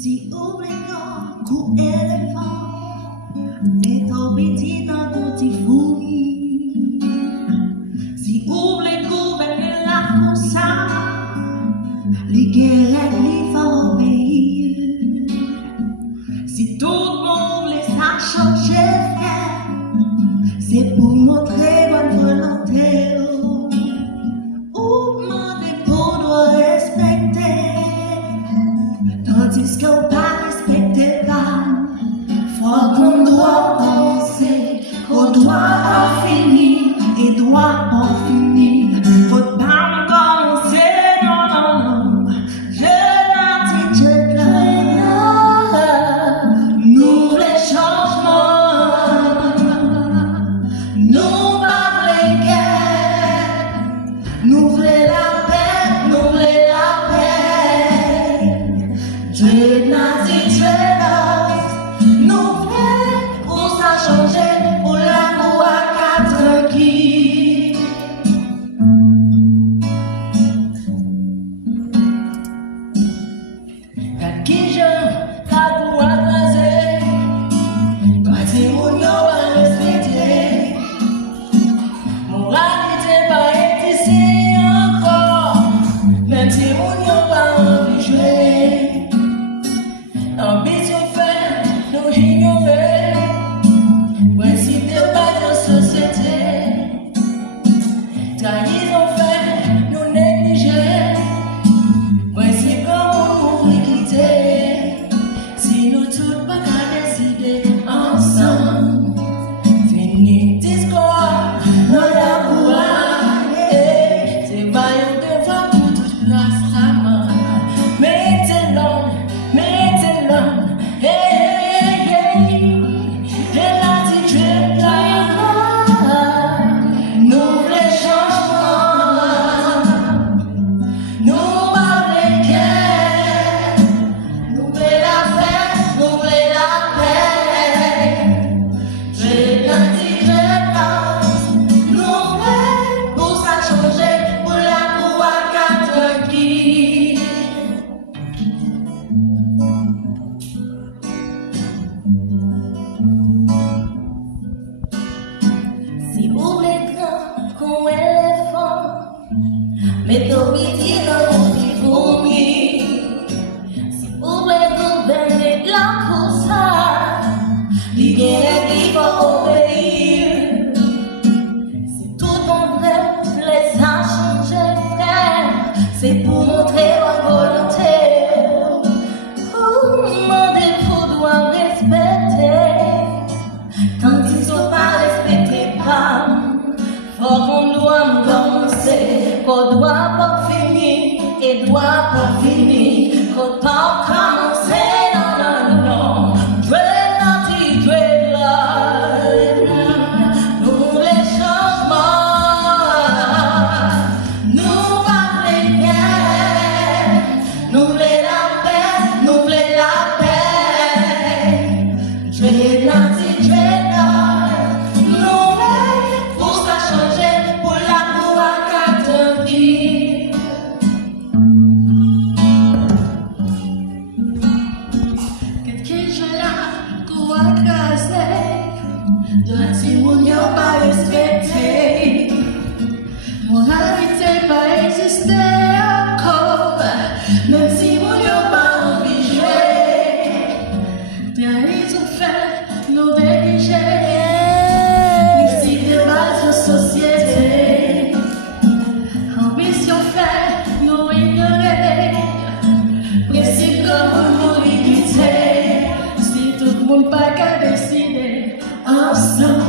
Si obligat coup éléphant, mais ton petit dans ton petit fourmi. Si obligat venir là comme ça, les guerres les font obéir. Si tout le monde les a changés, c'est pour montrer bonne volonté. Ou demander pour nous respecter. Tandis qu'on pas respecter pas, faut qu'on doit penser, qu'on doit en finir, et doit en finir, faut pas commencer, non, non, non, je l'ai dit, je l'ai, nous les changements, nous pas les guerres, nous voulons la paix, nous voulons la paix. Dieu n'a dit Dieu nous voulons pour ça changer, pour l'amour à quatre qui. Quand qui je, quand vous atrasez, toi c'est mon yo à respecter. Moralité pas ici encore, même si mon yo pas obligé. Ambition fait nous ignorer, principe de base de société. Trahison fait nous négliger, principe pour nous quitter. Si nous tous pas qu'à décider ensemble, fini discours, nous l'amour, c'est vaillant devant pour toute place à main. Mettez l'homme, mettez l'homme, hey, hey, elle a dit Dieu là, nous les changements, nous pas les guerres, nous voulons la paix, nous voulons la paix. Dieu l'a dit Dieu là, nous voulons pour ça changer, pour l'amour à quatre qui. Si vous voulez qu'on éléphant, mettez au midi dans mon petit fourmi. Si vous voulez gouverner la course, les guerres qui vont obéir. Si tout le monde les a changés, frère, c'est pour montrer votre volonté. Vous demandez pour doit respecter. Tandis qu'on pas respecter pas, faut qu'on doit commencer, qu'on doit pas finir, et doit pas finir, qu'on pas commencer, non, non, non, dread naughty, dread light, nous les changements, nous pas les guerres, nous voulons la paix, nous voulons la paix, dread naughty, dread light, nous voulons pour ça changer, pour l'amour à quatre vies. Quelqu'un je là, pour écraser, de la timonia pas respecter, moralité pas exister encore, même si mon yo pas obligé, trahison fait nous négliger, principe de base de société, ambition fait nous ignorer, principe comme nous limiter. Si tout le monde pas qu'à décider ensemble.